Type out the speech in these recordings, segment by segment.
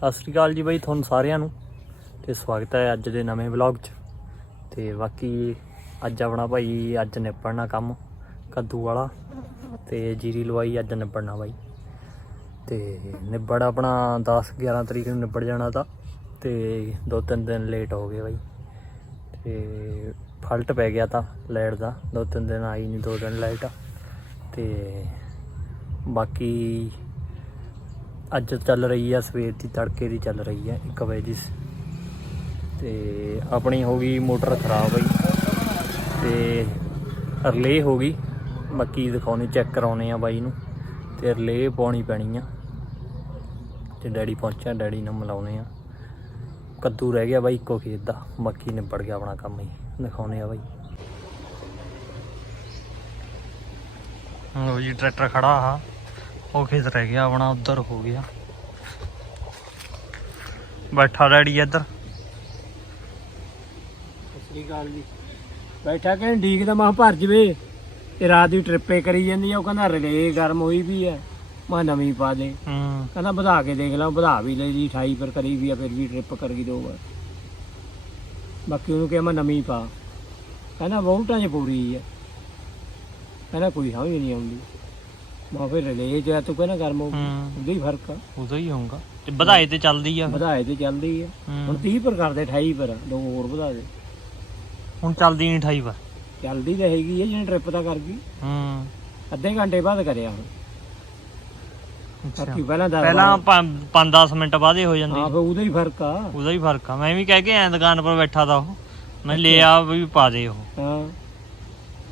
ਸਤਿ ਸ੍ਰੀ ਅਕਾਲ ਜੀ ਬਾਈ ਤੁਹਾਨੂੰ ਸਾਰਿਆਂ ਨੂੰ ਤੇ ਸਵਾਗਤ ਹੈ ਅੱਜ ਦੇ ਨਵੇਂ ਵਲੌਗ 'ਚ। ਤੇ ਬਾਕੀ ਅੱਜ ਆਪਣਾ ਭਾਈ ਅੱਜ ਨਿਪੜਨਾ ਕੰਮ ਕੱਦੂ ਵਾਲਾ ਤੇ ਜੀਰੀ ਲਵਾਈ ਅੱਜ ਨਿਪੜਨਾ ਬਾਈ। ਤੇ ਨਿਬੜ ਆਪਣਾ 10 11 ਤਰੀਕ ਨੂੰ ਨਿਬੜ ਜਾਣਾ ਤਾਂ ਤੇ ਦੋ ਤਿੰਨ ਦਿਨ ਲੇਟ ਹੋ ਗਏ ਬਾਈ। ਤੇ ਫਲਟ ਪੈ ਗਿਆ ਤਾਂ ਲਾਈਟ ਦਾ, ਦੋ ਤਿੰਨ ਦਿਨ ਆਈ ਨਹੀਂ ਦੋ ਦਿਨ ਲਾਈਟ ਤੇ ਬਾਕੀ ਅੱਜ ਚੱਲ ਰਹੀ ਆ, ਸਵੇਰ ਦੀ ਤੜਕੇ ਦੀ ਚੱਲ ਰਹੀ ਆ 1 ਵਜੇ ਦੀ। ਤੇ ਆਪਣੀ ਹੋ ਗਈ ਮੋਟਰ ਖਰਾਬ ਹੋਈ ਤੇ ਰਿਲੇ ਹੋ ਗਈ। ਬਾਕੀ ਦਿਖਾਉਣੀ ਚੈੱਕ ਕਰਾਉਣੇ ਆ ਬਾਈ ਨੂੰ। ਤੇ ਰਿਲੇ ਪਾਉਣੀ ਪੈਣੀ ਆ। ਤੇ ਡੈਡੀ ਪਹੁੰਚਿਆ ਡੈਡੀ ਨੂੰ ਮਿਲਾਉਣੇ ਆ। ਕੱਦੂ ਰਹਿ ਗਿਆ ਬਾਈ ਇੱਕੋ ਖੇਤ ਦਾ। ਬਾਕੀ ਨਿਬੜ ਗਿਆ ਆਪਣਾ ਕੰਮ ਹੀ। ਦਿਖਾਉਣੇ ਆ ਬਾਈ। ਲੋ ਜੀ, ਟਰੈਕਟਰ ਖੜਾ ਆ। ਉਹ ਖੇਤ ਰਹਿ ਗਿਆ ਆਪਣਾ ਉਧਰ ਹੋ ਗਿਆ। ਬੈਠਾ ਡੈਡੀ ਇੱਧਰ। ਸ੍ਰੀ ਅਕਾਲ ਜੀ। ਬੈਠਾ ਕਹਿੰਦੇ ਠੀਕ ਤਾਂ ਮਾਂ ਭਰ ਜਵੇ। ਰਾਤ ਦੀ ਟ੍ਰਿਪੇ ਕਰੀ ਜਾਂਦੀ ਆ ਉਹ ਕਹਿੰਦਾ ਰਿਲੇ ਗਰਮ ਹੋਈ ਵੀ ਆ। ਮੈਂ ਨਵੀਂ ਪਾ ਦੇ। ਹੂੰ। ਕਹਿੰਦਾ ਵਧਾ ਕੇ ਦੇਖ ਲਾ ਵਧਾ ਵੀ ਲਈ ਜੀ 28 ਪਰ ਕਰੀ ਵੀ ਆ ਫਿਰ ਵੀ ਟ੍ਰਿਪ ਕਰ ਗਈ ਦੋ ਵਾਰ। ਬਾਕੀ ਉਹਨੂੰ ਕਿਹਾ ਮੈਂ ਨਵੀਂ ਪਾ। ਕਹਿੰਦਾ ਵੋਲਟਾਂ 'ਚ ਪੂਰੀ ਆ। ਕਹਿੰਦਾ ਕੋਈ ਸਮਝ ਨਹੀਂ ਆਉਂਦੀ। ਮੈਂ ਫਿਰ 'ਚ ਆ ਤੂੰ ਕਹਿੰਦਾ ਗਰਮ ਹੋ ਹੂੰ। ਉਹਦਾ ਹੀ ਫ਼ਰਕ ਆ। ਉਦੋਂ ਹੀ ਹੋਊਗਾ। ਤੇ ਵਧਾਏ ਤੇ ਚੱਲਦੀ ਆ। ਵਧਾਏ ਤੇ ਚੱਲਦੀ ਆ। ਹੁਣ ਹੂੰ 30 ਪਰ ਕਰਦੇ 28 ਪਰ ਦੋ ਹੋਰ ਵਧਾ ਦੇ। ਹੁਣ ਚੱਲਦੀ ਨਹੀਂ 28 ਵਾਰ ਚੱਲਦੀ ਤਾਂ ਹੈਗੀ ਆ ਜਿਹਨੇ ਟ੍ਰਿਪ ਤਾਂ ਕਰ ਗਈ। ਹੂੰ। ਅੱਧੇ ਘੰਟੇ ਬਾਅਦ ਕਰਿਆ ਹੁਣ ਅੱਛਾ। ਬਾਕੀ ਪਹਿਲਾਂ ਦਸ ਪਹਿਲਾਂ 5-10 ਮਿੰਟ ਬਾਅਦ ਹੀ ਹੋ ਜਾਂਦੀ। ਹਾਂ ਫਿਰ ਉਹਦਾ ਹੀ ਫ਼ਰਕ ਆ। ਉਹਦਾ ਹੀ ਫ਼ਰਕ ਆ। ਮੈਂ ਵੀ ਕਹਿ ਕੇ ਆਇਆ ਦੁਕਾਨ ਪਰ ਬੈਠਾ ਤਾਂ ਉਹ। ਮੈਂ ਲੈ ਆ ਵੀ ਪਾ ਦੇ ਉਹ। ਹਾਂ।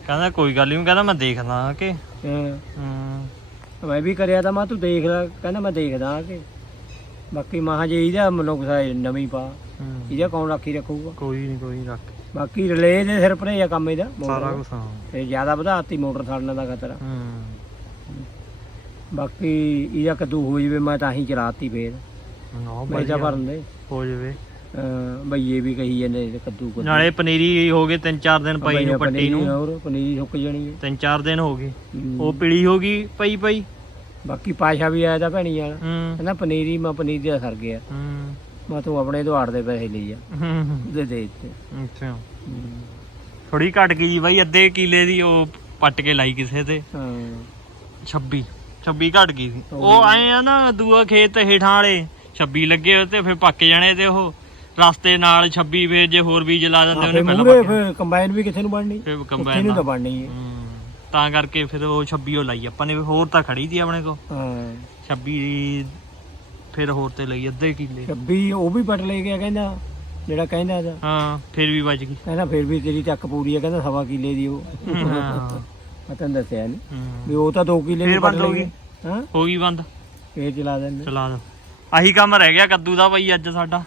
ਕਹਿੰਦਾ ਕੋਈ ਗੱਲ ਨਹੀਂ ਕਹਿੰਦਾ ਮੈਂ ਦੇਖਦਾ ਕਿ। ਹਾਂ। ਹੂੰ। ਮੈਂ ਵੀ ਕਰਿਆ ਤਾਂ ਮੈਂ ਤੂੰ ਦੇਖ ਲੈ ਕਹਿੰਦਾ ਮੈਂ ਦੇਖਦਾ ਆ ਕੇ। ਬਾਕੀ ਮਹਾ ਜੇ ਇਹਦਾ ਮਨੋਂ ਨਵੀਂ ਪਾ ਹੂੰ। ਇਹਦਾ ਕੌਣ ਰਾਖੀ ਰੱਖੂਗਾ? ਕੋਈ ਨਹੀਂ ਕੋਈ ਨੀ ਰੱਖ। ਬਾਕੀ ਰਿਲੇ ਦੇ ਸਿਰ ਪਰੇ ਆ ਕੰਮ ਇਹਦਾ ਮੋਟਰ। ਸਾਰਾ ਦਾ। ਕੁਝ ਹਾਂ। ਤੇ ਜ਼ਿਆਦਾ ਵਧਾਤੀ ਮੋਟਰ ਸੜਨ ਦਾ ਖਤਰਾ। ਹੂੰ। ਬਾਕੀ ਇਹਦਾ ਕੱਦੂ ਹੋ ਜਵੇ ਮੈਂ ਤਾਂ ਹੀ ਚਲਾਤੀ ਫੇਰ। ਨਾ ਮੈਂ ਭਰਨ ਦੇ। ਹੋ ਜਾਵੇ। ਬਈਏ ਵੀ ਕਹੀ ਜਾਂਦੇ ਨੇ ਕੱਦੂ ਕੱਦੂ। ਨਾਲੇ ਪਨੀਰੀ ਹੋ ਗਏ 3-4 ਦਿਨ ਪਈ ਨੂੰ ਪੱਟੀ ਨੂੰ। ਹੋਰ ਪਨੀਰੀ ਸੁੱਕ ਜਾਣੀ ਹੈ। 3-4 ਦਿਨ ਹੋ ਗਏ। ਉਹ ਪੀਲੀ ਹੋ ਗਈ ਪਈ ਪਈ। ਬਾਕੀ ਪਾਸ਼ਾ ਵੀ ਆਇਆ ਤਾਂ ਭੈਣੀ ਵਾਲਾ। ਕਹਿੰਦਾ ਪਨੀਰੀ ਮੈਂ ਪਨੀਰ ਦਾ ਸਰ ਗਿਆ। ਮੈਂ ਤੂੰ ਆਪਣੇ ਦੁਆੜ ਦੇ ਪੈਸੇ ਲਈ ਹੂੰ ਦੇ ਦੇ ਦਿੱਤੇ। ਅੱਛਾ। ਥੋੜੀ ਘਟ ਗਈ ਜੀ ਬਾਈ ਅੱਧੇ ਕਿਲੇ ਦੀ ਉਹ ਪੱਟ ਕੇ ਲਾਈ ਕਿਸੇ ਤੇ। ਹਾਂ। 26 26 ਘਟ ਗਈ ਸੀ। ਉਹ ਆਏ ਆ ਨਾ ਦੂਆ ਖੇਤ ਹੇਠਾਂ ਵਾਲੇ। 26 ਲੱਗੇ ਤੇ ਫਿਰ ਪੱਕ ਜਾਣੇ ਤੇ ਉਹ। ਰਸਤੇ ਨਾਲ 26 ਫੇਰ ਜੇ ਹੋਰ ਬੀਜ ਲਾ ਦਿੰਦੇ ਉਹਨੇ ਪਹਿਲਾਂ ਮੂਰੇ ਫਿਰ ਕੰਬਾਈਨ ਵੀ ਕਿੱਥੇ ਨੂੰ ਬਣਨੀ। ਫਿਰ ਕੰਬਾਈਨ ਨੂੰ ਤਾਂ ਨਾਲ। ਬਣਨੀ ਹੈ। ਤਾਂ ਕਰਕੇ ਫਿਰ ਉਹ 26 ਉਹ ਲਾਈ ਆਪਾਂ ਨੇ ਹੋਰ ਤਾਂ ਖੜੀ ਦੀ ਆਪਣੇ ਕੋ ਹਾਂ। 26 ਫਿਰ ਹੋਰ ਤੇ ਲਈ ਅੱਧੇ ਕਿੱਲੇ। 26 ਉਹ ਵੀ ਪਟ ਲੈ ਗਿਆ ਕਹਿੰਦਾ ਜਿਹੜਾ ਕਹਿੰਦਾ ਦਾ ਹਾਂ ਫਿਰ ਵੀ ਬਚ ਗਈ। ਕਹਿੰਦਾ ਫਿਰ ਵੀ ਤੇਰੀ ਚੱਕ ਪੂਰੀ ਹੈ ਕਹਿੰਦਾ ਸਵਾ ਕਿੱਲੇ ਦੀ ਉਹ। ਹਾਂ। ਮੈਂ ਤੈਨੂੰ ਦੱਸਿਆ ਨਹੀਂ। ਵੀ ਉਹ ਤਾਂ 2 ਕਿੱਲੇ ਫਿਰ ਦੀ ਪਟ ਬੰਦ ਹੋ ਲੈ ਗਈ। ਗਏ ਹਾਂ। ਹੋ ਗਈ ਬੰਦ। ਫੇਰ ਚਲਾ ਦਿੰਦੇ। ਚਲਾ ਦੋ ਆਹੀ ਕੰਮ ਰਹਿ ਗਿਆ ਕੱਦੂ ਦਾ ਬਾਈ ਅੱਜ ਸਾਡਾ।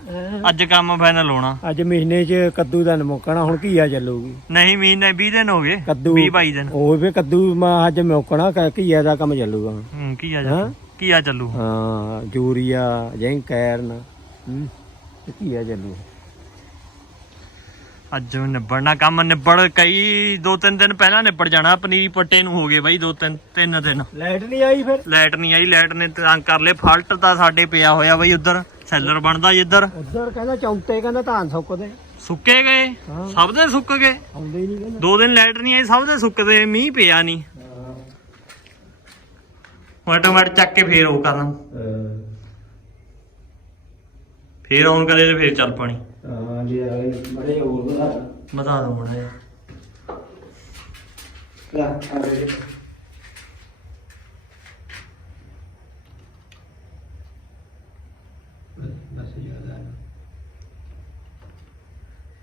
ਅੱਜ ਕੰਮ ਫਾਈਨਲ ਹੋਣਾ। ਅੱਜ ਮਹੀਨੇ 'ਚ ਕੱਦੂ ਦਾ ਨਮੋਕਣਾ ਹੁਣ ਘੀਆ ਚੱਲੂਗੀ। ਨਹੀਂ ਮਹੀਨੇ 20 ਦਿਨ ਹੋ ਗਏ ਕੱਦੂ 20 22 ਦਿਨ। ਉਹ ਵੀ ਕੱਦੂ ਮੈਂ ਅੱਜ ਮੋਕਣਾ ਘੀਆ ਦਾ ਕੰਮ ਚੱਲੂਗਾ। ਹੂੰ ਕੀ ਆ ਹਾਂ। ਜਾ ਕੀ ਆ ਚੱਲੂ। ਹਾਂ ਜੂਰੀਆ ਜਿੰਕ ਕੈਰਨ ਹੂੰ ਘੀਆ ਚੱਲੂ ਅੱਜ ਨਿਬੜਨਾ ਕੰਮ ਨਿਬੜ ਕਈ ਦੋ ਤਿੰਨ ਦਿਨ ਪਹਿਲਾਂ ਨਿਬੜ ਜਾਣਾ ਪਨੀਰੀ ਪੱਟੇ ਨੂੰ ਹੋ ਗਏ ਬਾਈ ਦੋ ਤਿੰਨ ਤਿੰਨ ਦਿਨ। ਲਾਈਟ ਨਹੀਂ ਆਈ ਫਿਰ? ਲਾਈਟ ਨਹੀਂ ਆਈ ਲਾਈਟ ਨੇ ਤੰਗ ਕਰ ਲਏ ਫਾਲਟ ਤਾਂ ਸਾਡੇ ਪਿਆ ਹੋਇਆ ਬਾਈ ਉਧਰ ਸੈਲਰ ਬਣਦਾ ਜਿੱਧਰ ਉੱਧਰ ਕਹਿੰਦਾ ਚੌਂਤੇ ਕਹਿੰਦਾ ਧਾਨ ਸੁੱਕਦੇ। ਸੁੱਕੇ ਗਏ ਸਭ ਦੇ ਸੁੱਕ ਗਏ। ਆਉਂਦੇ ਹੀ ਨਹੀਂ ਕਹਿੰਦਾ। ਦੋ ਦਿਨ ਲਾਈਟ ਨਹੀਂ ਆਈ ਸਭ ਦੇ ਸੁੱਕਦੇ ਮੀਂਹ ਪਿਆ ਨਹੀਂ। ਆਟੋਮੈਟਿਕ ਚੱਕ ਕੇ ਫੇਰ ਉਹ ਕਰਨਾ ਫੇਰ ਔਨ ਕਰੇ ਤੇ ਫੇਰ ਚੱਲ ਪਾਣੀ। ਹਾਂ ਜੀ ਬੜੇ ਹੋਰ ਬਣਾ ਬਤਾ ਦੋ ਮੜਾ ਲਾ ਆ ਗਏ ਬਸ ਜ਼ਿਆਦਾ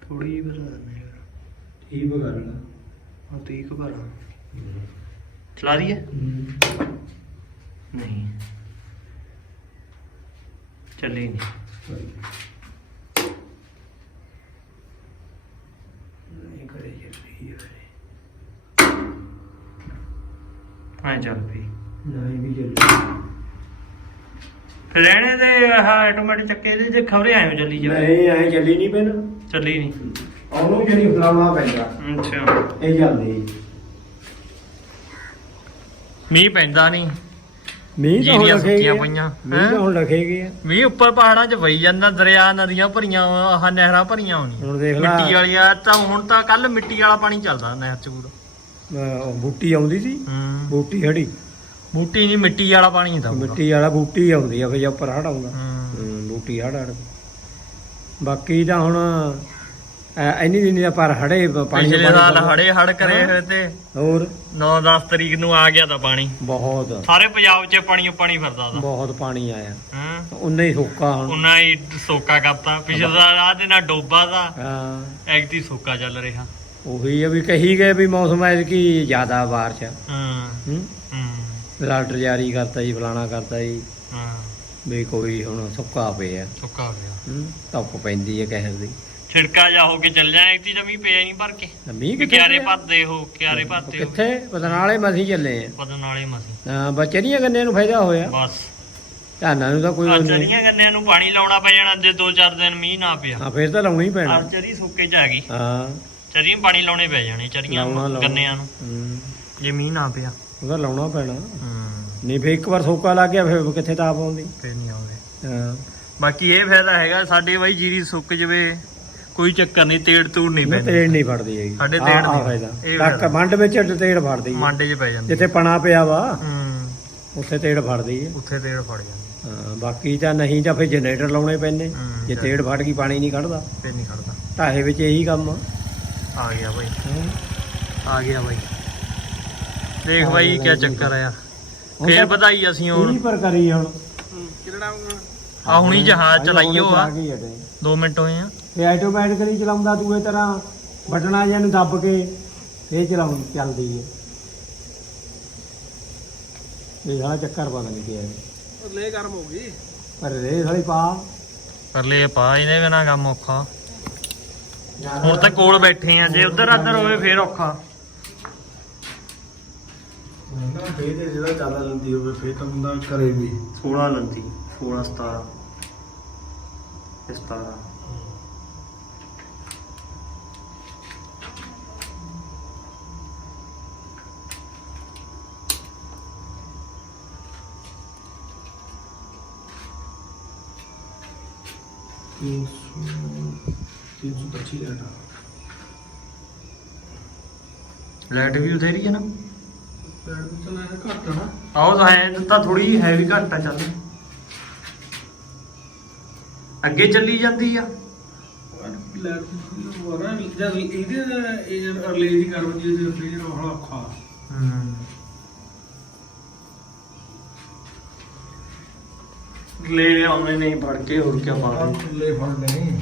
ਥੋੜੀ ਬਤਾ ਦਿੰਦੇ ਠੀਕ ਬਗਾ ਲੈਣਾ। ਹਾਂ ਤੀ ਕੁ ਭਰਾ ਚਲਾ ਦਈਏ ਨਹੀਂ ਚੱਲੀ ਨਹੀਂ ਨਹੀਂ ਕਰੇ ਜੀ ਹਾਂ ਚੱਲ ਵੀ ਰਹਿਣੇ ਦੇ ਆਹ ਆਟੋਮੈਟਿਕ ਚੱਕੇ ਦੇ ਜੇ ਖਬਰੇ ਆਇਓ ਚੱਲੀ ਜਾਵੇ ਨਹੀਂ ਐ ਚੱਲੀ ਨਹੀਂ ਪੈਣਾ। ਚੱਲੀ ਨਹੀਂ। ਉਹਨੂੰ ਜਿਹੜੀ ਫਲਾਉਣਾ ਪੈਂਦਾ। ਅੱਛਾ। ਇਹ ਚੱਲਦੀ ਮੀਂਹ ਪੈਂਦਾ ਨਹੀਂ। ਮੀਂਹ ਤਾਂ ਹੁਣ ਸੁੱਕੀਆਂ ਗਏ ਪਈਆਂ। ਮੀਂਹ ਤਾਂ ਹੈਂ? ਹੁਣ ਰੱਖੇ ਗਏ ਆ ਮੀਂਹ ਉੱਪਰ ਪਹਾੜਾਂ 'ਚ ਵਈ ਜਾਂਦਾ ਦਰਿਆ ਨਦੀਆਂ ਭਰੀਆਂ ਆਹ ਨਹਿਰਾਂ ਭਰੀਆਂ ਹੋਣੀਆਂ। ਹੁਣ ਦੇਖ ਲਾ। ਮਿੱਟੀ ਵਾਲੀਆਂ ਤਾਂ ਹੁਣ ਤਾਂ ਕੱਲ ਮਿੱਟੀ ਵਾਲਾ ਪਾਣੀ ਚੱਲਦਾ ਨਹਿਰ 'ਚ ਪੂਰਾ। ਅਹ, ਬੂਟੀ ਆਉਂਦੀ ਸੀ। ਹੂੰ। ਬੂਟੀ ਹੜੀ ਬੂਟੀ ਨਹੀਂ ਮਿੱਟੀ ਵਾਲਾ ਪਾਣੀ ਤਾਂ ਪੂਰਾ ਮਿੱਟੀ ਵਾਲਾ ਬੂਟੀ ਆਉਂਦੀ ਆ ਫਿਰ ਜੇ ਉੱਪਰ ਹੜ ਆਉਂਦਾ ਹੂੰ। ਹੂੰ, ਬੂਟੀ ਹੜ ਹੜ। ਬਾਕੀ ਤਾਂ ਹੁਣ ਐ- ਇੰਨੀ ਦਿਨ ਦਾ ਪਰ ਹੜੇ ਪ- ਪਾਣੀ ਪਿਛਲੇ ਸਾਲ। ਹੜੇ ਹੜ ਕਰੇ ਹੋਏ ਤੇ ਹੋਰ? 9-10 ਤਰੀਕ ਨੂੰ ਆ ਗਿਆ ਤਾਂ ਪਾਣੀ। ਬਹੁਤ। ਸਾਰੇ ਪੰਜਾਬ 'ਚ ਪਾਣੀ ਓ ਪਾਣੀ ਫਿਰਦਾ ਤਾ। ਬਹੁਤ ਪਾਣੀ ਆਇਆ। ਹਾਂ। ਉਨਾ ਹੀ ਸੋਕਾ ਹੁਣ। ਉਹਨਾਂ ਹੀ ਸੋਕਾ ਕਰਤਾ। ਪਿਛਲੇ ਸਾਲ ਆ ਦੇ ਨਾਲ ਡੋਬਾ ਦਾ। ਹਾਂ। ਐਗਤੀ ਸੋਕਾ ਚੱਲ ਰਿਹਾ। ਉਹੀ ਆ ਵੀ ਕਹੀ ਗਏ ਵੀ ਮੌਸਮ ਐ ਕੀ ਜ਼ਿਆਦਾ ਬਾਰਿਸ਼ ਆ। ਹਾਂ। ਹੂੰ। ਹੂੰ। ਅਲਰਟ ਜਾਰੀ ਕਰਤਾ ਜੀ ਫਲਾਣਾ ਕਰਤਾ ਜੀ। ਹਾਂ। ਵੀ ਕੋਈ ਹੁਣ ਸੁੱਕਾ ਪਿਆ। ਸੁੱਕਾ ਹੋ ਗਿਆ ਹੂੰ ਧੁੱਪ ਪੈਂਦੀ ਹੈ ਕਹਿਰ ਦੀ। ਛਿੜਕਾ ਜਾ ਹੋ ਕੇ ਚੱਲ ਜਾ ਐਗਤੀ ਜਮੀ ਪਿਆ ਨਹੀਂ ਭਰ ਕੇ। ਮੀਂਹ ਕਿੱਥੇ ਕਿਆਰੇ ਪਿਆ? ਭਰਦੇ ਹੋ ਕਿਆਰੇ ਭਰਦੇ ਹੋ। ਕਿੱਥੇ? ਪਤਨਾਲੇ ਮਸੀਂ ਚੱਲੇ ਆ। ਵਾਲੇ ਮਸੀ। ਹਾਂ ਬੱਚਰੀਆਂ ਗੰਨੇ ਨੂੰ ਫਾਇਦਾ ਹੋਇਆ। ਬਸ। ਧਾਨਾਂ ਨੂੰ ਤਾਂ ਕੋਈ ਉਹ ਨਹੀਂ। ਚਰੀਆਂ ਗੰਨਿਆਂ ਨੂੰ ਪਾਣੀ ਲਾਉਣਾ ਪੈ ਜਾਣਾ ਜੇ 2-4 ਦਿਨ ਮੀਂਹ ਨਾ ਪਿਆ। ਹਾਂ ਫੇਰ ਤਾਂ ਲਾਉਣਾ ਹੀ ਪੈਣਾ। ਆ ਚਰੀ ਸੁੱਕੇ ਚ ਆ ਗਈ। ਹਾਂ। ਚਰੀਆਂ ਨੂੰ ਪਾਣੀ ਲਾਉਣੇ ਪੈ ਜਾਣੇ ਚਰੀਆਂ ਲਾਉਣਾ ਨੂੰ, ਲਾਉਣਾ। ਗੰਨਿਆਂ ਨੂੰ। ਹੂੰ, ਜੇ ਮੀਂਹ ਨਾ ਪਿਆ। ਉਹਦਾ ਲਾਉਣਾ ਪੈਣਾ। ਹੂੰ। ਨਹੀਂ ਫੇਰ ਇੱਕ ਵਾਰ ਸੋਕਾ ਲੱਗ ਗਿਆ ਫਿਰ ਕਿੱਥੇ ਤਾਪ ਆਉਂਦੀ। ਫੇਰ ਨਹੀਂ ਆਉਂਦੇ। ਹਾਂ। ਬਾਕੀ ਇਹ ਫਾਇਦਾ ਹੈਗਾ ਸਾਡੇ ਬਾਈ ਜੀਰੀ ਸੁੱਕ ਜਵੇ ਕੋਈ ਚੱਕਰ ਨਹੀਂ ਤੇੜ ਤੂੜ ਨਹੀਂ ਪੈਂਦੀ। ਤੇੜ ਨਹੀਂ ਫੜਦੀ ਹੈਗੀ। ਸਾਡੇ ਤੇੜ ਨਹੀਂ। ਫਾਇਦਾ। ਟੱਕ। ਮੰਡ ਵਿੱਚ ਤੇੜ ਫੜਦੀ ਹੈ। ਮਾਂਡੇ 'ਚ ਪੈ ਜਾਂਦੀ ਜਿੱਥੇ ਪਣਾ ਪਿਆ ਵਾ ਹੂੰ। ਉੱਥੇ ਤੇੜ ਫੜਦੀ ਹੈ। ਉੱਥੇ ਤੇੜ ਫੜ ਜਾਂਦੀ ਹਾਂ। ਬਾਕੀ ਤਾਂ ਨਹੀਂ ਤਾਂ ਫਿਰ ਜਨਰੇਟਰ ਲਾਉਣੇ ਪੈਂਦੇ। ਜੇ ਤੇੜ ਫੜ ਗਈ ਪਾਣੀ ਨਹੀਂ ਕੱਢਦਾ। ਫੇਰ ਨਹੀਂ ਖੜਦਾ ਢਾਹੇ ਵਿੱਚ ਇਹੀ ਕੰਮ ਆ। ਆ ਗਿਆ ਬਾਈ। ਆ ਗਿਆ ਬਾਈ। ਦੇਖ ਆ ਬਾਈ ਕੀ ਚੱਕਰ ਆ। ਫੇਰ ਤਾਂ ਵਧਾਈ ਅਸੀਂ ਹੁਣ। ਪਰ ਕਰੀ ਹੁਣ। ਆ ਹੁਣੀ ਜਹਾਜ਼ ਚਲਾਈਓ ਆ। ਆ ਗਈ ਅਟੇ 2 ਮਿੰਟ ਹੋਏ ਆ। ਇਹ ਆਟੋਮੈਟਿਕਲੀ ਚਲਾਉਂਦਾ ਦੂਏ ਤਰ੍ਹਾਂ ਬਟਨਾ ਜਿਹਾ ਨੂੰ ਦੱਬ ਕੇ ਇਹ ਚਲਾਉਂ ਚੱਲਦੀ ਹੈ ਇਹ ਸਾਲਾ ਚੱਕਰ ਪਤਾ ਨਹੀਂ ਕੀ ਹੈ। ਲੈ ਗਰਮ ਹੋ ਗਈ। ਪਰ ਰੇ ਸਾਲੀ ਪਾ। ਕਰ ਲੈ ਪਾ ਇਹਦੇ ਬਿਨਾ ਕੰਮ ਔਖਾ। ਹੁਣ ਤਾਂ ਕੋਲ ਬੈਠੇ ਆ ਜੇ ਉਧਰ ਆਧਰ ਹੋਵੇ ਫੇਰ ਔਖਾ। ਨਾ ਜਿਹੜਾ ਜ਼ਿਆਦਾ ਲੰਦੀ ਹੋਵੇ ਫੇਰ ਤਾਂ ਬੰਦਾ ਕਰੇ ਵੀ। 16 ਲੰਦੀ 16 17 17 300 325 ਲੈਟ ਵੀ ਉਧੇਰੀ ਹੈ ਨਾ? ਤਾਂ ਤਾਂ ਐਂ ਤਾਂ ਥੋੜੀ ਹੈਵੀ ਘੱਟ ਚੱਲ। ਅੱਗੇ ਚੱਲੀ ਜਾਂਦੀ ਆ। ਲੈ ਆਉਣੇ ਨਹੀਂ ਫੜ ਕੇ ਹੋਰ ਕੀ ਆਹ ਪਾਣਾ ਥੱਲੇ ਫੜ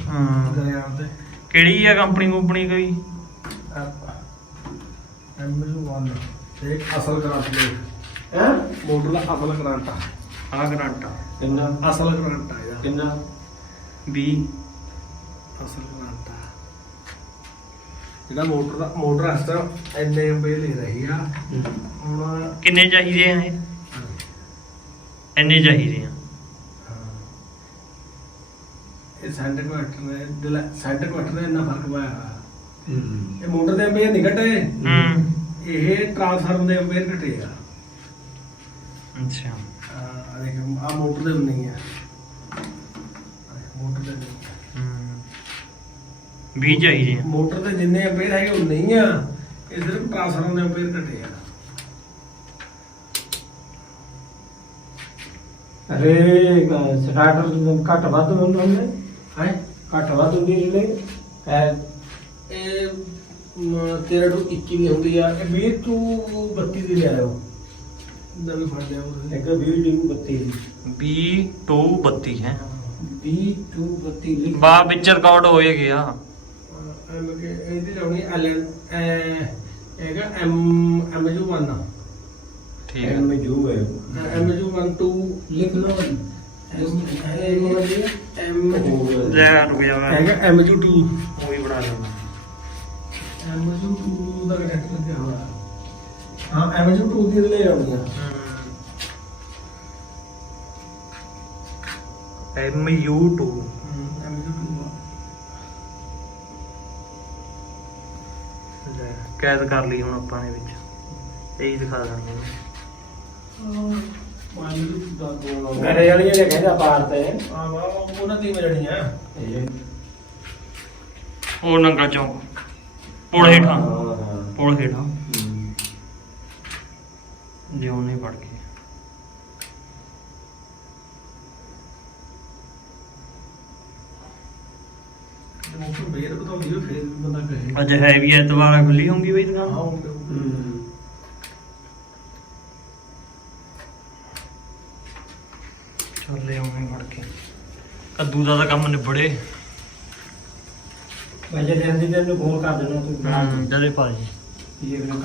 ਹਾਂ। ਕਿਹੜੀ ਆ ਕੰਪਨੀ ਕੰਪਨੀ ਕੋਈ ਐਮਜ਼ੂ ਇੱਕ ਅਸਲ ਗਰੰਟ ਲੈ ਹੈ? ਮੋਟਰ ਦਾ ਅਸਲ ਗਰੰਟ ਆ। ਆ ਗਰੰਟਾ ਕਿੰਨਾ? ਅਸਲ ਗਰੰਟ ਆ ਇਹਦਾ ਕਿੰਨਾ? 20 ਅਸਲ ਗਰੰਟ ਆ। ਜਿਹੜਾ ਮੋਟਰ ਦਾ ਮੋਟਰ ਇਸ ਤਰ੍ਹਾਂ ਐਨੇ ਐਮਪੀ ਲੈ ਰਹੀ ਆ। ਹੁਣ ਕਿੰਨੇ ਚਾਹੀਦੇ ਆ ਇਹ? ਇੰਨੇ ਚਾਹੀਦੇ ਆ। ਇਹ ਸੈਂਟਰ ਕੁਆਟਰ ਨੇ ਦਿਲ ਸੈਂਟਰ ਕੁਆਟਰ ਨੇ ਇੰਨਾ ਫ਼ਰਕ ਪਾਇਆ। ਇਹ ਮੋਟਰ ਦੇ ਐਮਪੀਅਰ ਨਹੀਂ ਘਟੇ ਹੂੰ। ਇਹ ਟ੍ਰਾਂਸਫਾਰਮ ਦੇ ਐਮਪੀਅਰ ਘਟੇ ਆ। ਅੱਛਾ। ਆ ਦੇਖ ਆ ਮੋਟਰ ਦੇ ਨਹੀਂ ਆ। ਮੋਟਰ ਦੇ ਉਨੇ ਆ। ਹੂੰ। 20 ਚਾਹੀਦੇ ਮੋਟਰ ਦੇ ਜਿੰਨੇ ਐਮਪੀਅਰ ਹੈਗੇ ਉਹ ਨਹੀਂ ਆ ਇਹ ਸਿਰਫ ਟ੍ਰਾਂਸਫਾਰਮ ਦੇ ਐਮਪੀਅਰ ਘਟੇ ਆ। ਅਰੇ ਸਟਾਰਟਰ ਘੱਟ ਵੱਧ ਹੁੰਦੇ ਨੇ। ਹੈ? ਘੱਟ ਵੱਧ ਹੁੰਦੀ ਇਹ 13 ਤੋਂ 21 ਦੀ ਹੁੰਦੀ ਆ। ਇਹ 20 ਤੋਂ 32 ਦੀ ਲਿਆਇਓ ਨਵੀਂ ਫੜ ਲਿਆ ਉਹ ਇੱਕ 20 ਡੀ 32 20 ਤੋਂ 32 ਹੈ। 20 ਟੂ 32 ਲਿਖ ਬਾ ਵਿੱਚ ਰਿਕਾਰਡ ਹੋਏ ਗਿਆ। ਐਮ ਕੇ ਇਹਦੀ ਲਾਉਣੀ ਐਲਨ ਹੈਗਾ ਐਮ ਐਮਜੂ 1 ਠੀਕ ਹੈ। ਐਮ ਜੂ ਹੈ ਐਮਜੂ 1 2 ਲਿਖ ਲਓ ਐਮ ਲੈ ਰੁਕ ਜਾ। ਮੈਂ ਹੈਗਾ ਐਮਜੂ 2 ਉਹ ਵੀ ਬਣਾ ਲੈਣਾ ਐਮਜੂ 2 ਦਾ ਕਨੈਕਟ ਲੱਗਿਆ ਹੋਇਆ ਹਾਂ ਐਮਜੂ 2 ਦੀ ਲੈ ਆਉਣੀ ਆ। ਐਮ ਯੂ 2 ਐਮਜੂ 2 ਕੈਦ ਕਰ ਲਈ ਹੁਣ ਆਪਾਂ ਨੇ ਵਿੱਚ। ਇਹੀ ਦਿਖਾ ਦਾਂਗੇ ਘਰੇ ਵਾਲੀਆਂ ਨੇ ਕਹਿੰਦਾ ਪਾਰ ਤੇ। ਆ ਵਾ ਉਹਨਾਂ ਦੀ ਮਿਲਣੀ ਆ। ਉਹ ਨੰਗਾ ਚੌਂਕ। ਪੁਲ ਹੇਠਾਂ। ਪੁਲ ਹੇਠਾਂ। ਜਿਉਂ ਨਹੀਂ ਹੋ ਬੰਦਾ ਕਹੇ। ਅੱਜ ਹੈ ਵੀ ਐਤਵਾਰ ਖੁੱਲੀ ਹੋਊਗੀ ਬਈ ਦੁਕਾਨ? ਆਉਂਗੇ ਚੱਲੇ ਆਉਣੇ ਵੜ ਕੇ। ਕੱਦੂ ਦਾ ਤਾਂ ਕੰਮ ਨਿਬੜੇ। ਮੈਂ ਜੇ ਜਾਂਦੀ ਤੈਨੂੰ ਫੋਨ ਕਰ ਦੇਣਾ ਤੂੰ। ਦੇ ਜਦੇ ਪਾ ਜੀ ਇਹ ਵੀ ਕੰਮ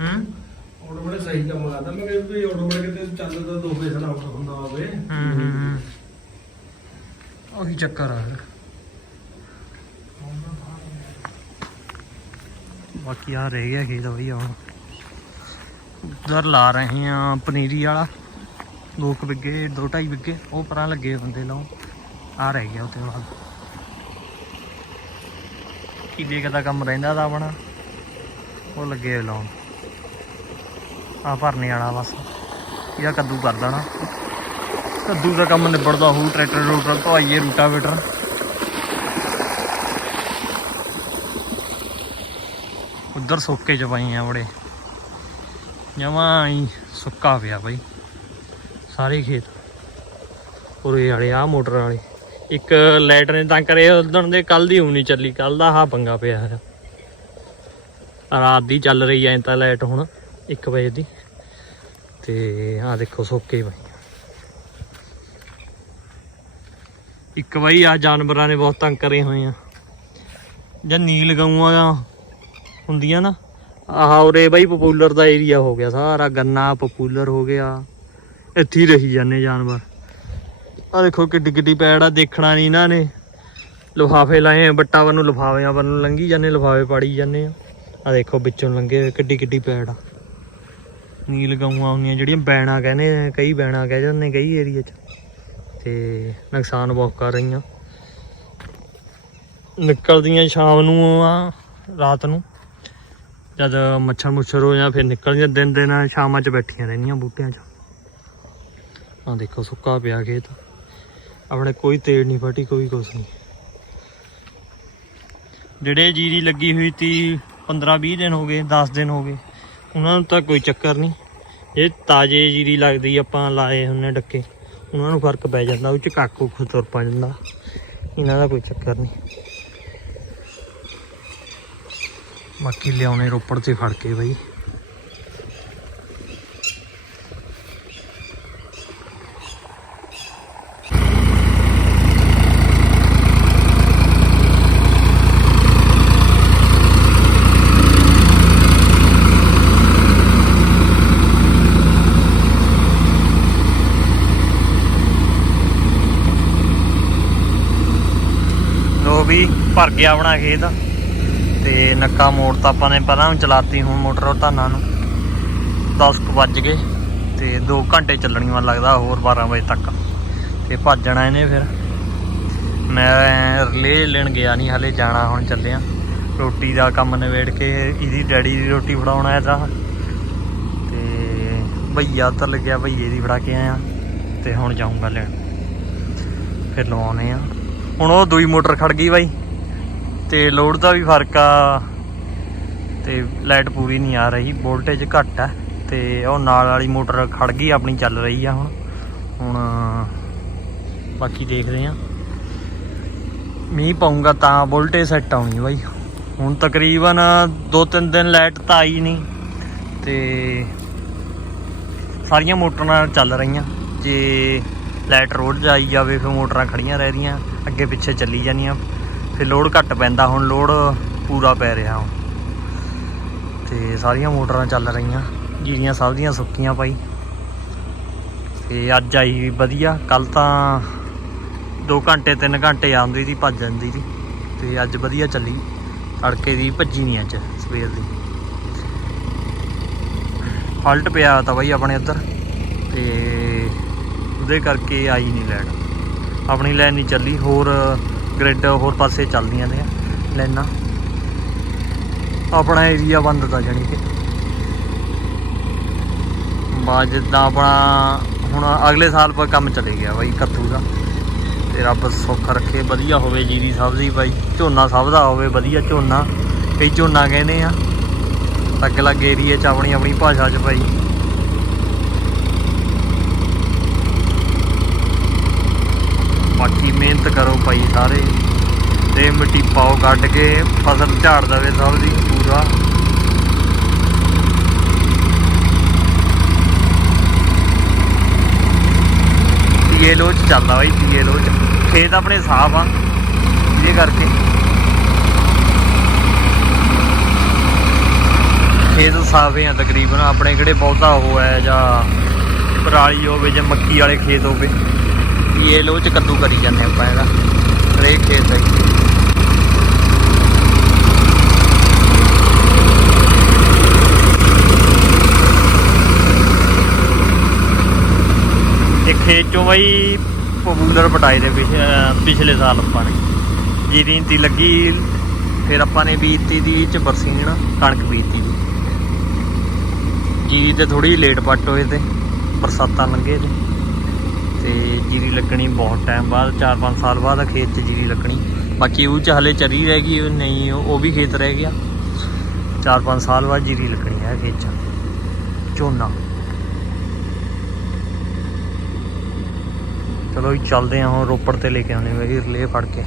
ਹੂੰ। ਬੜੇ ਸਹੀ ਕੰਮ ਕਰਦਾ। ਮੈਂ ਕਿਹਾ ਵੀ ਆਟੋ ਬੜੇ ਕਿਤੇ ਚੱਲਦਾ ਦੋ ਪੈਸੇ ਦਾ ਆਟੋ ਹੁੰਦਾ ਹੋਵੇ। ਹੂੰ ਹੂੰ ਹੂੰ। ਉਹੀ ਚੱਕਰ ਆ ਬਾਕੀ ਆ ਰਹਿ ਗਿਆ ਖੇਤ ਬਈ ਹੁਣ। ਉਧਰ ਲਾ ਰਹੇ ਆ ਪਨੀਰੀ ਵਾਲਾ। ਦੋ ਕੁ ਵਿੱਗੇ, ਦੋ ਢਾਈ ਵਿੱਗੇ, ਉਹ ਪਰਾਂ ਲੱਗੇ ਬੰਦੇ ਲਾਉ ਆ ਰਹਿ ਗਿਆ ਉਤੇ ਬਾਅਦ ਕਿਲੇ ਦਾ ਕੰਮ ਰਹਿੰਦਾ ਦਾ ਆਪਣਾ। ਉਹ ਲੱਗੇ ਲਾਉਣ। ਆ ਭਰਨੇ ਵਾਲਾ ਬਸ। ਇਹਦਾ ਕੱਦੂ ਕਰ ਦੇਣਾ। ਕੱਦੂ ਦਾ ਕੰਮ ਨਿਬੜਦਾ ਹੋਊ, ਟਰੈਕਟਰ, ਰੂਟਰ ਧਵਾਈਏ ਰੂਟਾਵੇਟਰ। ਉਧਰ ਸੁੱਕੇ ਚ ਪਾਈ ਆ ਬੜੇ। ਜਮਾਂ ਹੀ ਸੁੱਕਾ ਪਿਆ ਬਾਈ। ਸਾਰੇ ਖੇਤ। ਉਰੇ ਵਾਲੇ ਆ ਮੋਟਰ ਵਾਲੇ। ਇੱਕ ਲਾਈਟ ਨੇ ਤਾਂ ਕਰੇ ਉਦੋਂ ਦੇ ਕੱਲ ਦੀ ਹੁਣ ਨਹੀਂ ਚੱਲੀ। ਕੱਲ ਦਾ ਹਾ ਪੰਗਾ ਪਿਆ ਹੈ ਰਾਤ ਦੀ ਚੱਲ ਰਹੀ ਐ ਤਾਂ ਲਾਈਟ ਹੁਣ 1 ਵਜੇ ਦੀ। ਤੇ ਆ ਦੇਖੋ ਸੋਕੇ ਬਾਈ ਇੱਕ ਵਾਰੀ ਆ ਜਾਨਵਰਾਂ ਨੇ ਬਹੁਤ ਤੰਗ ਕਰੇ ਹੋਏ ਆ। ਜਾਂ ਨੀਲ ਗਊਆਂ ਹੁੰਦੀਆਂ ਨਾ। ਆਹ ਉਰੇ ਬਾਈ ਪਪੂਲਰ ਦਾ ਏਰੀਆ ਹੋ ਗਿਆ ਸਾਰਾ ਗੰਨਾ ਪਪੂਲਰ ਹੋ ਗਿਆ। ਇੱਥੇ ਹੀ ਰਹੀ ਜਾਂਦੇ ਜਾਨਵਰ। ਆ ਦੇਖੋ ਕਿੱਡੀ ਕਿੱਡੀ ਪੈੜ ਆ ਦੇਖਣਾ ਨਹੀਂ ਇਹਨਾਂ ਨੇ। ਲਿਫਾਫੇ ਲਾਏ ਆ, ਬੱਟਾ ਵੱਲ ਨੂੰ ਲਿਫਾਫਿਆਂ ਵੱਲ ਨੂੰ ਲੰਘੀ ਜਾਂਦੇ ਲਿਫਾਫੇ ਪਾੜੀ ਜਾਂਦੇ ਆ। ਆ ਦੇਖੋ ਵਿੱਚੋਂ ਲੰਘੇ ਹੋਏ ਕਿੱਡੀ ਕਿੱਡੀ ਪੈੜ ਆ। ਨੀਲ ਗਊਆਂ ਹੁੰਦੀਆਂ ਜਿਹੜੀਆਂ ਬੈਣਾ ਕਹਿੰਦੇ ਕਈ ਬੈਣਾ ਕਹਿ ਜਾਂਦੇ ਕਈ ਏਰੀਆ 'ਚ। ਤੇ ਨੁਕਸਾਨ ਬਹੁਤ ਕਰ ਰਹੀਆਂ। ਨਿਕਲਦੀਆਂ ਸ਼ਾਮ ਨੂੰ ਆ ਰਾਤ ਨੂੰ। ਜਦ ਮੱਛਰ ਮੁੱਛਰ ਹੋ ਜਾਂ ਫਿਰ ਨਿਕਲ ਨਿਕਲਦੀਆਂ ਦਿਨ ਦਿਨ ਸ਼ਾਮਾਂ 'ਚ ਬੈਠੀਆਂ ਰਹਿੰਦੀਆਂ ਬੂਟਿਆਂ 'ਚ। ਆ ਦੇਖੋ, ਸੁੱਕਾ ਪਿਆ ਖੇਤ। ਆਪਣੇ ਕੋਈ ਤੇੜ ਨਹੀਂ ਫਟੀ, ਕੋਈ ਕੁਛ ਨਹੀਂ। ਜਿਹੜੇ ਜੀਰੀ ਲੱਗੀ ਹੋਈ ਤੀ 15 20 ਦਿਨ ਹੋ ਗਏ 10 ਦਿਨ ਹੋ ਗਏ, ਉਹਨਾਂ ਨੂੰ ਤਾਂ ਕੋਈ ਚੱਕਰ ਨਹੀਂ। ਇਹ ਤਾਜ਼ੇ ਜੀਰੀ ਲੱਗਦੀ ਆਪਾਂ ਲਾਏ ਹੁੰਨੇ ਡੱਕੇ। ਉਹਨਾਂ ਨੂੰ ਫ਼ਰਕ ਪੈ ਜਾਂਦਾ, ਉਹ ਚ ਕੱਕ ਕੁੱਖ ਤੁਰ ਪਾ ਜਾਂਦਾ। ਇਹਨਾਂ ਦਾ ਕੋਈ ਚੱਕਰ ਨਹੀਂ। ਬਾਕੀ ਲਿਆਉਣੇ ਰੋਪੜ ਤੇ ਫੜ ਕੇ ਬਈ। ਲੋ ਵੀ ਭਰ ਗਿਆ ਆਪਣਾ ਖੇਤ। ਤੇ ਨੱਕਾ ਮੋੜ ਤਾਂ ਆਪਾਂ ਨੇ ਪਹਿਲਾਂ ਵੀ ਚਲਾਤੀ, ਹੁਣ ਮੋਟਰ ਉਹ ਧਾਨਾਂ ਨੂੰ। 10 ਕੁ ਵੱਜ ਗਏ ਤੇ 2 ਘੰਟੇ ਚੱਲਣੀ ਮੈਨੂੰ ਲੱਗਦਾ, ਹੋਰ 12 ਵਜੇ ਤੱਕ। ਤੇ ਭੱਜਣਾ ਇਹਨੇ ਫਿਰ। ਮੈਂ ਰਿਲੇ ਲੈਣ ਗਿਆ ਨਹੀਂ ਹਲੇ ਜਾਣਾ ਹੁਣ ਚੱਲਿਆ। ਰੋਟੀ ਦਾ ਕੰਮ ਨਿਬੇੜ ਕੇ ਇਹਦੀ ਡੈਡੀ ਦੀ ਰੋਟੀ ਫੜਾਉਣ ਆਇਆ ਤਾਂ। ਤੇ ਭਈਆ ਉੱਤਰ ਲੱਗਿਆ ਭਈਏ ਦੀ ਫੜਾ ਕੇ ਆਇਆ, ਤੇ ਹੁਣ ਜਾਊਂਗਾ ਲੈਣ। ਫਿਰ ਲਵਾਉਣੇ ਆ। ਹੁਣ ਉਹ ਦੂਈ ਮੋਟਰ ਖੜ ਗਈ ਬਾਈ। ਤੇ ਲੋਡ ਦਾ ਵੀ ਫ਼ਰਕ ਆ। ਤੇ ਲਾਈਟ ਪੂਰੀ ਨਹੀਂ ਆ ਰਹੀ ਵੋਲਟੇਜ ਘੱਟ ਹੈ ਤੇ ਉਹ ਨਾਲ ਵਾਲੀ ਮੋਟਰ ਖੜ ਗਈ, ਆਪਣੀ ਚੱਲ ਰਹੀ ਆ ਹੁਣ। ਹੁਣ, ਬਾਕੀ ਦੇਖਦੇ ਆ। ਮੀਂਹ ਪਾਉਂਗਾ ਤਾਂ ਵੋਲਟੇਜ ਸੈੱਟ ਆਉਣੀ ਬਾਈ। ਹੁਣ ਤਕਰੀਬਨ 2-3 ਦਿਨ ਲਾਈਟ ਤਾਂ ਆਈ ਨਹੀਂ ਤੇ ਸਾਰੀਆਂ ਮੋਟਰਾਂ ਚੱਲ ਰਹੀਆਂ। ਜੇ ਲਾਈਟ ਰੋਡ 'ਚ ਆਈ ਜਾਵੇ, ਫਿਰ ਮੋਟਰਾਂ ਖੜੀਆਂ ਰਹਿ ਰਹੀਆਂ ਅੱਗੇ ਪਿੱਛੇ ਚੱਲੀ ਜਾਂਦੀਆਂ। ਫਿਰ ਲੋਡ ਘੱਟ ਪੈਂਦਾ, ਹੁਣ ਲੋਡ ਪੂਰਾ ਪੈ ਰਿਹਾ ਹੁਣ। ਤੇ ਸਾਰੀਆਂ ਮੋਟਰਾਂ ਚੱਲ ਰਹੀਆਂ। ਜੀਰੀਆਂ ਸਭ ਦੀਆਂ ਸੁੱਕੀਆਂ ਪਾਈ ਤੇ ਅੱਜ ਆਈ ਵਧੀਆ। ਕੱਲ ਤਾਂ 2 ਘੰਟੇ 3 ਘੰਟੇ ਆਉਂਦੀ ਸੀ ਭੱਜ ਜਾਂਦੀ ਸੀ ਤੇ ਅੱਜ ਵਧੀਆ ਚੱਲੀ। ਤੜਕੇ ਦੀ ਭੱਜੀ ਨਹੀਂ ਅੱਜ, ਸਵੇਰ ਦੀ। ਫਾਲਟ ਪਿਆ ਤਾਂ ਬਾਈ ਆਪਣੇ ਉੱਧਰ ਤੇ ਉਹਦੇ ਕਰਕੇ ਆਈ ਨਹੀਂ ਲੈਣ। ਆਪਣੀ ਲਾਈਨ ਨਹੀਂ ਚੱਲੀ। ਹੋਰ ਗ੍ਰਿਡ ਹੋਰ ਪਾਸੇ ਚੱਲਦੀਆਂ ਨੇ ਲਾਈਨਾਂ ਆਪਣਾ ਏਰੀਆ ਬੰਦ ਤਾਂ ਜਾਣੀ ਕਿ। ਬਾ ਜਿੱਦਾਂ ਆਪਣਾ ਹੁਣ ਅਗਲੇ ਸਾਲ ਪਰ ਕੰਮ ਚਲੇ ਗਿਆ ਬਾਈ ਕੱਦੂ ਦਾ। ਤੇ ਰੱਬ ਸੁੱਖ ਰੱਖੇ, ਵਧੀਆ ਹੋਵੇ ਜੀਰੀ ਦੀ ਬਾਈ। ਝੋਨਾ ਸਭ ਦਾ ਹੋਵੇ, ਵਧੀਆ ਝੋਨਾ। ਕਈ ਝੋਨਾ ਕਹਿੰਦੇ ਆ। ਅਲੱਗ ਅਲੱਗ ਏਰੀਏ ਚ ਆਪਣੀ ਆਪਣੀ ਭਾਸ਼ਾ ਚ ਭਾਈ ਬਾਕੀ ਮਿਹਨਤ ਕਰੋ ਭਾਈ ਸਾਰੇ। ਤੇ ਮਿੱਟੀ ਪਾਓ ਕੱਢ ਕੇ ਫਸਲ ਝਾੜ ਦਵੇ ਸਭ ਦੀ, ਪੂਰਾ। ਪੀਏਲੋ ਚ ਚੱਲਦਾ ਬਾਈ ਪੀਏਲੋ ਚ। ਖੇਤ ਆਪਣੇ ਸਾਫ਼ ਆ ਇਹ ਕਰਕੇ। ਖੇਤ ਸਾਫ਼ ਆ ਤਕਰੀਬਨ, ਆਪਣੇ ਕਿਹੜੇ ਬਹੁਤਾ ਉਹ ਹੈ ਜਾਂ ਪਰਾਲੀ ਹੋਵੇ ਜਾਂ ਮੱਕੀ ਵਾਲੇ ਖੇਤ ਹੋਵੇ। ਪੀਏਲੋ ਚ ਕੱਦੂ ਕਰੀ ਜਾਂਦੇ ਆਪਾਂ ਇਹਦਾ, ਹਰੇਕ ਖੇਤ ਦਾ ਇਹ ਖੇਤ ਚੋਂ ਬਈ ਪਪੂਲਰ ਪਟਾਏ ਦੇ ਪਿਛ- ਪਿਛਲੇ ਸਾਲ ਆਪਾਂ ਨੇ। ਜੀਰੀ ਦੀ ਲੱਗੀ, ਫਿਰ ਆਪਾਂ ਨੇ ਬੀਜਤੀ ਦੀ ਚ ਬਰਸੀਨ ਕਣਕ ਬੀਜਤੀ ਦੀ। ਜੀਰੀ ਤੇ ਥੋੜੀ ਲੇਟ ਪੱਟ ਹੋਏ ਤੇ, ਬਰਸਾਤਾਂ ਲੰਘੇ ਤੇ। ਤੇ ਜੀਰੀ ਲੱਗਣੀ ਬਹੁਤ ਟਾਈਮ ਬਾਅਦ 4-5 ਸਾਲ ਬਾਅਦ ਖੇਤ 'ਚ ਜੀਰੀ ਲੱਗਣੀ। ਬਾਕੀ ਉਹ ਚ ਹਲੇ ਚਰੀ ਰਹਿ ਗਈ ਨਹੀਂ, ਉਹ ਵੀ ਖੇਤ ਰਹਿ ਗਿਆ। 4-5 ਸਾਲ ਬਾਅਦ ਜੀਰੀ ਲੱਗਣੀ ਹੈ ਖੇਤ 'ਚ। ਝੋਨਾ। ਚਲੋ ਜੀ, ਚੱਲਦੇ ਹਾਂ ਹੁਣ ਰੋਪੜ ਤੇ ਲੈ ਕੇ ਆਉਂਦੇ ਹਾਂ ਵੀਰ ਲੈ ਫੜ ਕੇ।